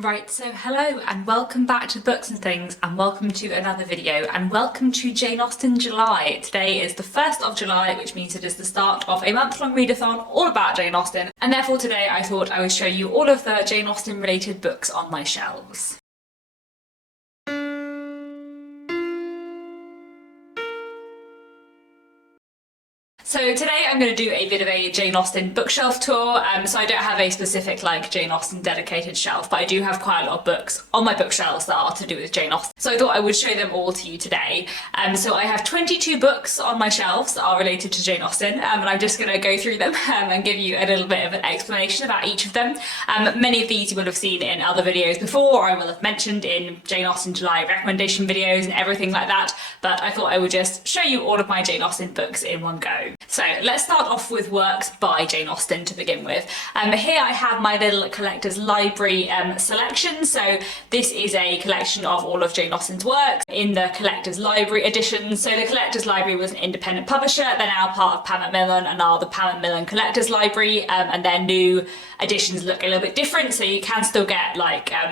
Right, so hello and welcome back to Books and Things, and welcome to another video, and welcome to Jane Austen July. Today is the 1st of July, which means it is the start of a month-long readathon all about Jane Austen, and therefore today I thought I would show you all of the Jane Austen related books on my shelves. So today I'm going to do a bit of a Jane Austen bookshelf tour, so I don't have a specific Jane Austen dedicated shelf, but I do have quite a lot of books on my bookshelves that are to do with Jane Austen. So I thought I would show them all to you today. So I have 22 books on my shelves that are related to Jane Austen, and I'm just going to go through them and give you a little bit of an explanation about each of them. Many of these you will have seen in other videos before, or I will have mentioned in Jane Austen July recommendation videos and everything like that, but I thought I would just show you all of my Jane Austen books in one go. So let's start off with works by Jane Austen to begin with. Here I have my little collector's library selection. So this is a collection of all of Jane Austen's works in the collector's library edition. So the collector's library was an independent publisher. They're now part of Pan Macmillan and are the Pan Macmillan Collector's Library, and their new editions look a little bit different. So you can still get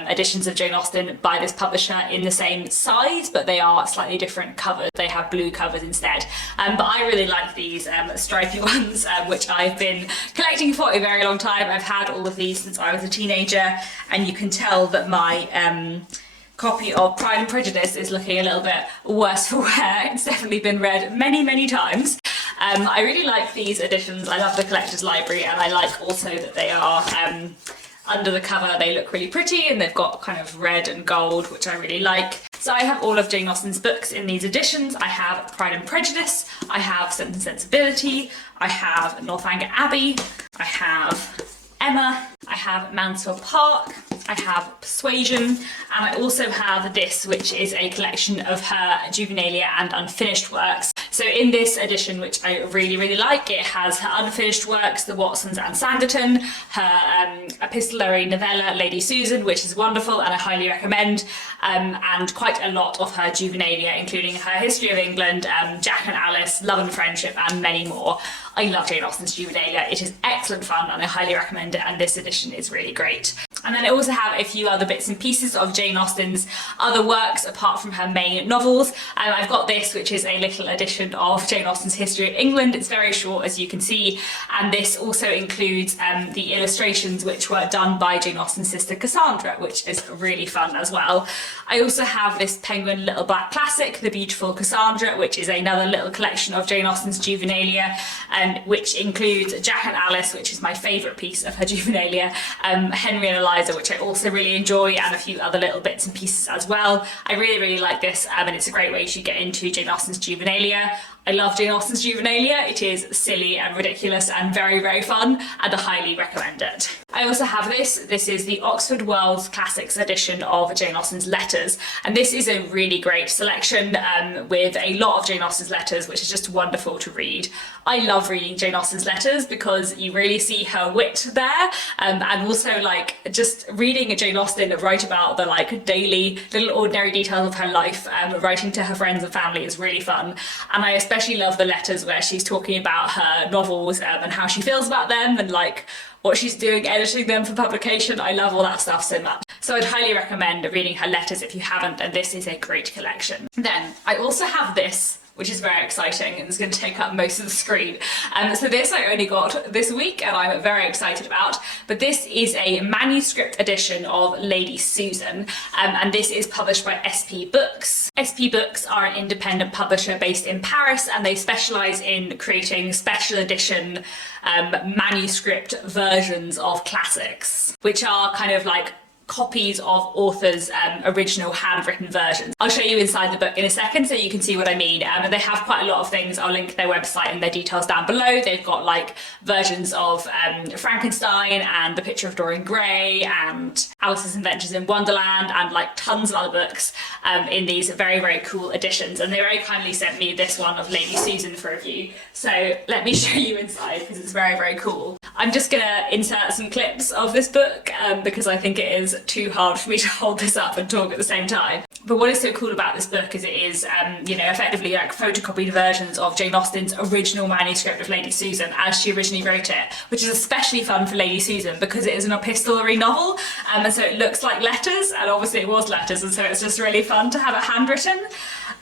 editions of Jane Austen by this publisher in the same size, but they are slightly different covers. They have blue covers instead. But I really like these stripy ones, which I've been collecting for a very long time. I've had all of these since I was a teenager, and you can tell that my copy of Pride and Prejudice is looking a little bit worse for wear. It's definitely been read many, many times. I really like these editions. I love the collector's library, and I like also that they are under the cover. They look really pretty, and they've got kind of red and gold, which I really like. So I have all of Jane Austen's books in these editions. I have Pride and Prejudice, I have Sense and Sensibility, I have Northanger Abbey, I have Emma, I have Mansfield Park, I have Persuasion, and I also have this, which is a collection of her juvenilia and unfinished works. So in this edition, which I really, really like, it has her unfinished works, The Watsons and Sanditon, her epistolary novella, Lady Susan, which is wonderful and I highly recommend, and quite a lot of her juvenilia, including her History of England, Jack and Alice, Love and Friendship, and many more. I love Jane Austen's juvenilia. It is excellent fun and I highly recommend it, and this edition is really great. And then I also have a few other bits and pieces of Jane Austen's other works apart from her main novels. I've got this, which is a little edition of Jane Austen's History of England. It's very short, as you can see, and this also includes the illustrations which were done by Jane Austen's sister Cassandra, which is really fun as well. I also have this Penguin Little Black Classic, The Beautiful Cassandra, which is another little collection of Jane Austen's juvenilia, which includes Jack and Alice, which is my favourite piece of her juvenilia, Henry and Eliza, which I also really enjoy, and a few other little bits and pieces as well. I really, really like this, and it's a great way to get into Jane Austen's juvenilia. I love Jane Austen's juvenilia. It is silly and ridiculous and very, very fun, and I highly recommend it. I also have this. This is the Oxford World's Classics edition of Jane Austen's letters, and this is a really great selection with a lot of Jane Austen's letters, which is just wonderful to read. I love reading Jane Austen's letters because you really see her wit there, and also just reading Jane Austen write about the daily little ordinary details of her life, writing to her friends and family is really fun. And I especially love the letters where she's talking about her novels and how she feels about them, and what she's doing editing them for publication. I love all that stuff so much. So I'd highly recommend reading her letters if you haven't, and this is a great collection. Then I also have this, which is very exciting and is going to take up most of the screen. So this I only got this week and I'm very excited about, but this is a manuscript edition of Lady Susan, and this is published by SP Books. SP Books are an independent publisher based in Paris, and they specialise in creating special edition manuscript versions of classics, which are kind of copies of authors' original handwritten versions. I'll show you inside the book in a second so you can see what I mean. They have quite a lot of things. I'll link their website and their details down below. They've got versions of Frankenstein and The Picture of Dorian Gray and Alice's Adventures in Wonderland, and tons of other books in these very, very cool editions. And they very kindly sent me this one of Lady Susan for review. So let me show you inside because it's very, very cool. I'm just gonna insert some clips of this book because I think it is too hard for me to hold this up and talk at the same time. But what is so cool about this book is it is, effectively like photocopied versions of Jane Austen's original manuscript of Lady Susan as she originally wrote it, which is especially fun for Lady Susan because it is an epistolary novel, and so it looks like letters, and obviously it was letters, and so it's just really fun to have it handwritten.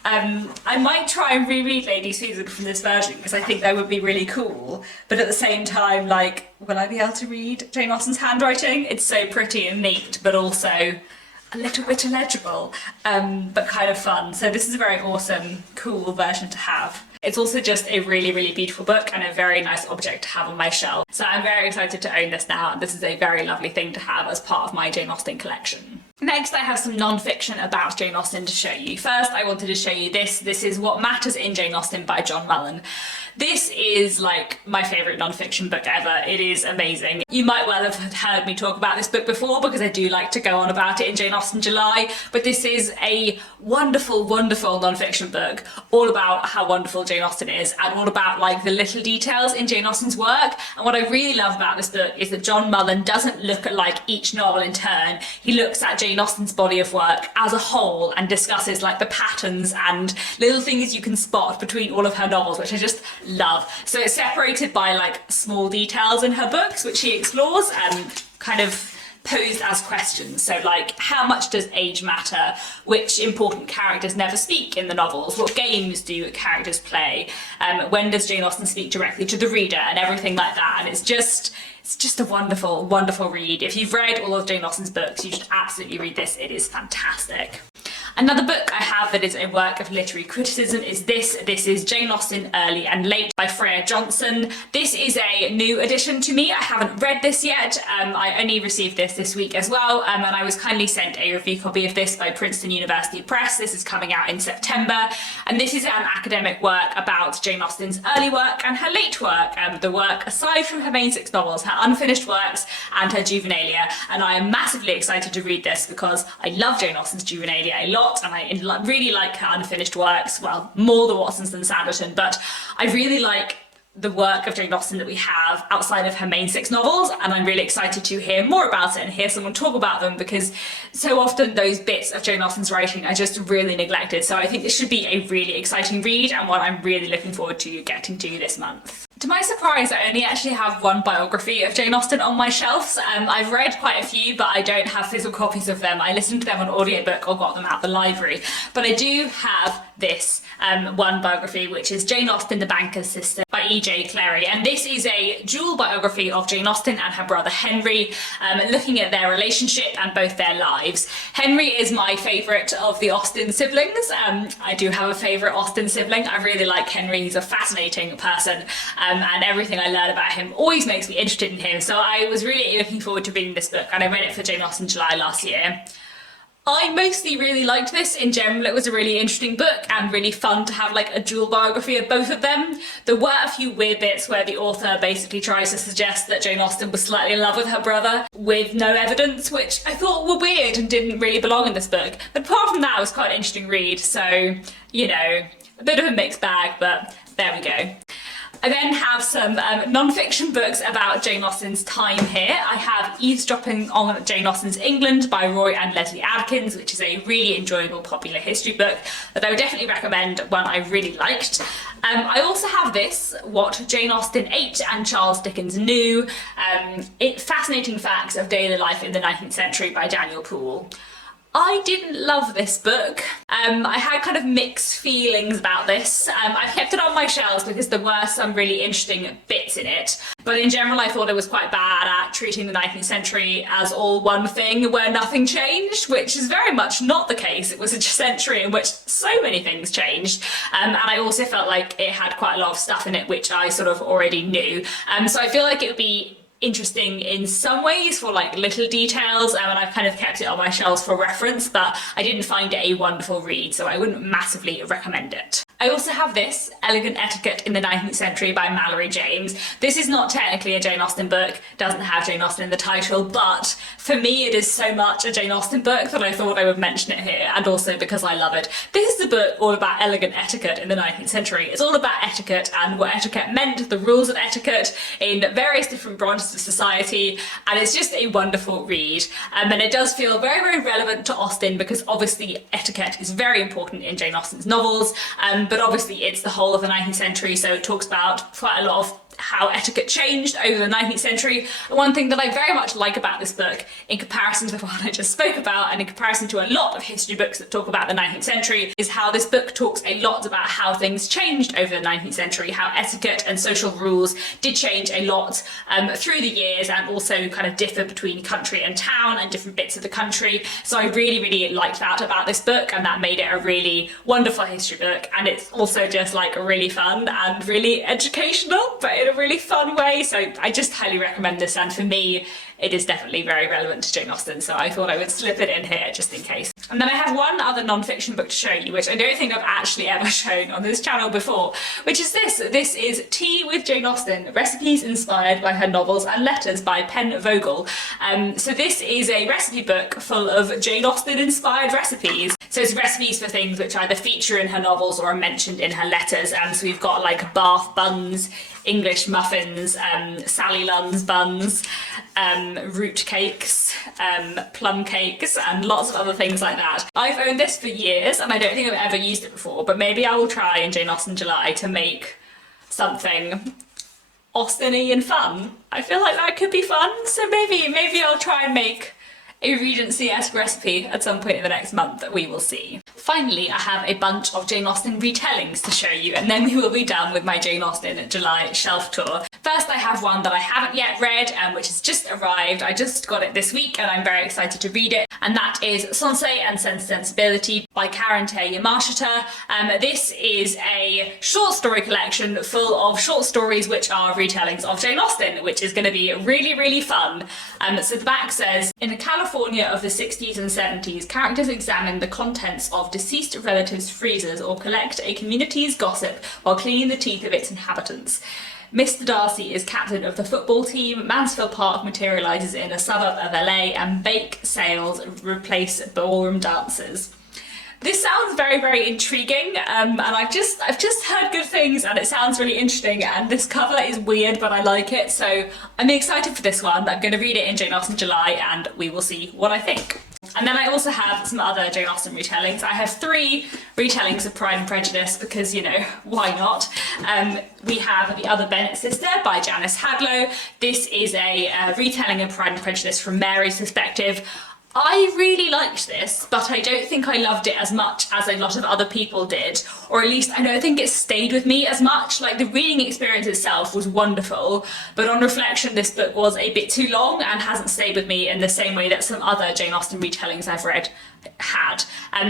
I might try and reread Lady Susan from this version because I think that would be really cool, but at the same time, like, will I be able to read Jane Austen's handwriting? It's so pretty and neat, but also a little bit illegible, but kind of fun. So this is a very awesome, cool version to have. It's also just a really, really beautiful book and a very nice object to have on my shelf. So I'm very excited to own this now, and this is a very lovely thing to have as part of my Jane Austen collection. Next, I have some non-fiction about Jane Austen to show you. First, I wanted to show you this. This is What Matters in Jane Austen by John Mullen. This is like my favourite non-fiction book ever. It is amazing. You might well have heard me talk about this book before because I do like to go on about it in Jane Austen July, but this is a wonderful, wonderful non-fiction book all about how wonderful Jane Austen is and all about like the little details in Jane Austen's work. And what I really love about this book is that John Mullen doesn't look at like each novel in turn. He looks at Jane Austen's body of work as a whole and discusses like the patterns and little things you can spot between all of her novels, which I just love. So it's separated by like small details in her books, which he explores and kind of posed as questions. So like, how much does age matter? Which important characters never speak in the novels? What games do characters play? When does Jane Austen speak directly to the reader? And everything like that. And it's just a wonderful, wonderful read. If you've read all of Jane Austen's books, you should absolutely read this. It is fantastic. Another book I have that is a work of literary criticism is this. This is Jane Austen Early and Late by Freya Johnson. This is a new addition to me. I haven't read this yet. I only received this week as well, and I was kindly sent a review copy of this by Princeton University Press. This is coming out in September, and this is an academic work about Jane Austen's early work and her late work, the work aside from her main 6 novels, her unfinished works and her juvenilia. And I am massively excited to read this because I love Jane Austen's juvenilia a lot, and I really like her unfinished works, well, more the Watsons than Sanditon, but I really like the work of Jane Austen that we have outside of her main 6 novels, and I'm really excited to hear more about it and hear someone talk about them, because so often those bits of Jane Austen's writing are just really neglected. So I think this should be a really exciting read and one I'm really looking forward to getting to this month. To my surprise, I only actually have one biography of Jane Austen on my shelves. I've read quite a few, but I don't have physical copies of them. I listened to them on audiobook or got them at the library. But I do have this one biography, which is Jane Austen, the Banker's Sister by E.J. Clary. And this is a dual biography of Jane Austen and her brother Henry, looking at their relationship and both their lives. Henry is my favourite of the Austen siblings. I do have a favourite Austen sibling. I really like Henry. He's a fascinating person. And everything I learn about him always makes me interested in him. So I was really looking forward to reading this book, and I read it for Jane Austen July last year. I mostly really liked this. In general, it was a really interesting book and really fun to have like a dual biography of both of them. There were a few weird bits where the author basically tries to suggest that Jane Austen was slightly in love with her brother with no evidence, which I thought were weird and didn't really belong in this book. But apart from that, it was quite an interesting read. So, you know, a bit of a mixed bag, but there we go. I then have some non-fiction books about Jane Austen's time here. I have Eavesdropping on Jane Austen's England by Roy and Leslie Adkins, which is a really enjoyable popular history book that I would definitely recommend, one I really liked. I also have this, What Jane Austen Ate and Charles Dickens Knew, Fascinating Facts of Daily Life in the 19th Century by Daniel Poole. I didn't love this book. I had kind of mixed feelings about this. I've kept it on my shelves because there were some really interesting bits in it. But in general, I thought it was quite bad at treating the 19th century as all one thing where nothing changed, which is very much not the case. It was a century in which so many things changed. And I also felt like it had quite a lot of stuff in it which I sort of already knew. So I feel like it would be interesting in some ways for like little details, and I've kind of kept it on my shelves for reference, but I didn't find it a wonderful read, so I wouldn't massively recommend it. I also have this, Elegant Etiquette in the 19th Century by Mallory James. This is not technically a Jane Austen book, doesn't have Jane Austen in the title, but for me it is so much a Jane Austen book that I thought I would mention it here, and also because I love it. This is a book all about elegant etiquette in the 19th century. It's all about etiquette and what etiquette meant, the rules of etiquette in various different branches of society, and it's just a wonderful read. And it does feel very, very relevant to Austen because obviously etiquette is very important in Jane Austen's novels. But obviously it's the whole of the 19th century, so it talks about quite a lot of how etiquette changed over the 19th century. One thing that I very much like about this book, in comparison to the one I just spoke about, and in comparison to a lot of history books that talk about the 19th century, is how this book talks a lot about how things changed over the 19th century, how etiquette and social rules did change a lot through the years, and also kind of differ between country and town and different bits of the country. So I really, really liked that about this book, and that made it a really wonderful history book. And it's also just like really fun and really educational, but in a really fun way. So I just highly recommend this, and for me it is definitely very relevant to Jane Austen, so I thought I would slip it in here just in case. And then I have one other non-fiction book to show you, which I don't think I've actually ever shown on this channel before, which is this. This is Tea with Jane Austen, recipes inspired by her novels and letters by Pen Vogel. So this is a recipe book full of Jane Austen inspired recipes. So it's recipes for things which either feature in her novels or are mentioned in her letters. And so we've got like Bath buns, English muffins, Sally Lunn's buns, root cakes, plum cakes, and lots of other things like that. I've owned this for years and I don't think I've ever used it before, but maybe I will try in Jane Austen July to make something Austen-y and fun. I feel like that could be fun, so maybe I'll try and make a Regency-esque recipe at some point in the next month, we will see. Finally, I have a bunch of Jane Austen retellings to show you, and then we will be done with my Jane Austen July shelf tour. First, I have one that I haven't yet read, which has just arrived. I just got it this week and I'm very excited to read it, and that is Sensei and Sensibility by Karen Tay Yamashita. This is a short story collection full of short stories which are retellings of Jane Austen, which is going to be really, really fun. So the back says, in the California of the 60s and 70s, characters examine the contents of deceased relatives' freezers or collect a community's gossip while cleaning the teeth of its inhabitants. Mr. Darcy is captain of the football team, Mansfield Park materialises in a suburb of LA, and bake sales replace ballroom dancers. This sounds very, very intriguing, and I've just heard good things and it sounds really interesting, and this cover is weird but I like it, so I'm excited for this one. I'm going to read it in Jane Austen July and we will see what I think. And then I also have some other Jane Austen retellings. I have 3 retellings of Pride and Prejudice because, you know, why not? We have The Other Bennet Sister by Janice Hadlow. This is a retelling of Pride and Prejudice from Mary's perspective. I really liked this, but I don't think I loved it as much as a lot of other people did, or at least I don't think it stayed with me as much. Like, the reading experience itself was wonderful, but on reflection this book was a bit too long and hasn't stayed with me in the same way that some other Jane Austen retellings I've read had.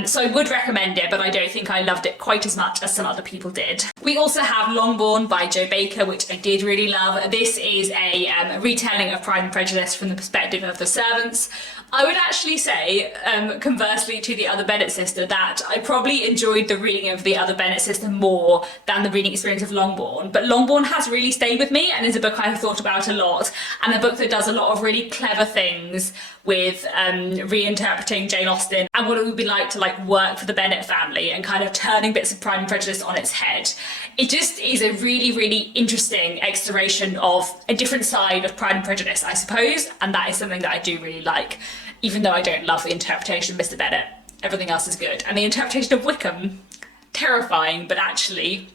So I would recommend it, but I don't think I loved it quite as much as some other people did. We also have Longborne by Jo Baker, which I did really love. This is a retelling of Pride and Prejudice from the perspective of the servants. I would actually say, conversely to The Other Bennet Sister, that I probably enjoyed the reading of The Other Bennet Sister more than the reading experience of Longborne, but Longborne has really stayed with me and is a book I've thought about a lot, and a book that does a lot of really clever things with reinterpreting Jane Austen and what it would be like to work for the Bennet family and kind of turning bits of Pride and Prejudice on its head. It just is a really, really interesting exploration of a different side of Pride and Prejudice, I suppose, and that is something that I do really like, even though I don't love the interpretation of Mr. Bennet. Everything else is good. And the interpretation of Wickham, terrifying, but actually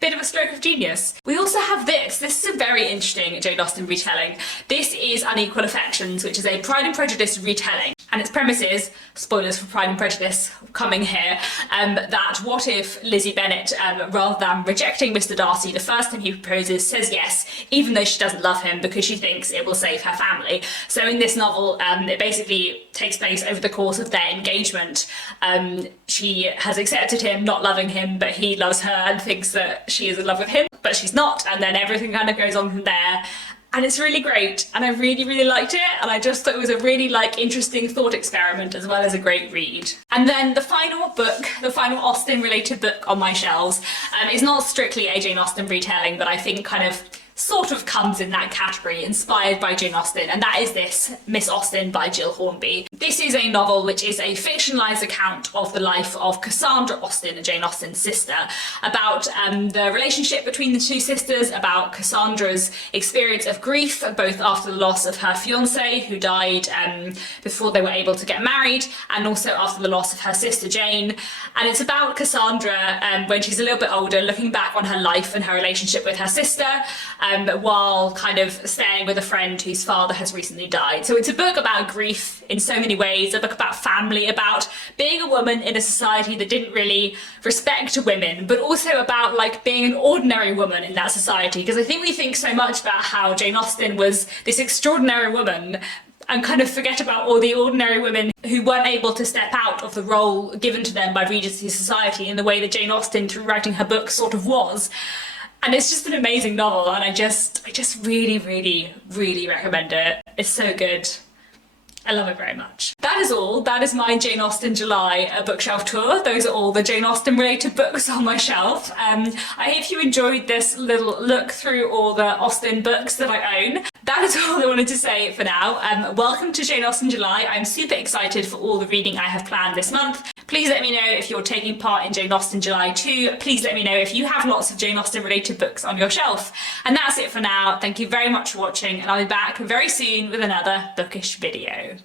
bit of a stroke of genius. We also have this. This is a very interesting Jane Austen retelling. This is Unequal Affections, which is a Pride and Prejudice retelling. And its premise is, spoilers for Pride and Prejudice coming here, that what if Lizzie Bennet, rather than rejecting Mr. Darcy the first time he proposes, says yes, even though she doesn't love him because she thinks it will save her family. So in this novel, it basically takes place over the course of their engagement. She has accepted him, not loving him, but he loves her and thinks that she is in love with him, but she's not, and then everything kind of goes on from there. and it's really great, and I really liked it, and I just thought it was a really interesting thought experiment as well as a great read. And then the final book, the final Austen related book on my shelves, is not strictly a Jane Austen retelling, but I think kind of sort of comes in that category, inspired by Jane Austen, and that is this Miss Austen by Jill Hornby. This is a novel which is a fictionalised account of the life of Cassandra Austen, Jane Austen's sister, about the relationship between the two sisters, about Cassandra's experience of grief, both after the loss of her fiance, who died before they were able to get married, and also after the loss of her sister Jane. And it's about Cassandra when she's a little bit older, looking back on her life and her relationship with her sister, while kind of staying with a friend whose father has recently died. So it's a book about grief in so many ways, a book about family, about being a woman in a society that didn't really respect women, but also about being an ordinary woman in that society. Because I think we think so much about how Jane Austen was this extraordinary woman and kind of forget about all the ordinary women who weren't able to step out of the role given to them by Regency society in the way that Jane Austen, through writing her book, sort of was. And it's just an amazing novel, and I just really recommend it. It's so good. I love it very much. That is all. That is my Jane Austen July bookshelf tour. Those are all the Jane Austen related books on my shelf. I hope you enjoyed this little look through all the Austen books that I own. That is all I wanted to say for now. Welcome to Jane Austen July. I'm super excited for all the reading I have planned this month. Please let me know if you're taking part in Jane Austen July too. Please let me know if you have lots of Jane Austen related books on your shelf. And that's it for now. Thank you very much for watching, and I'll be back very soon with another bookish video.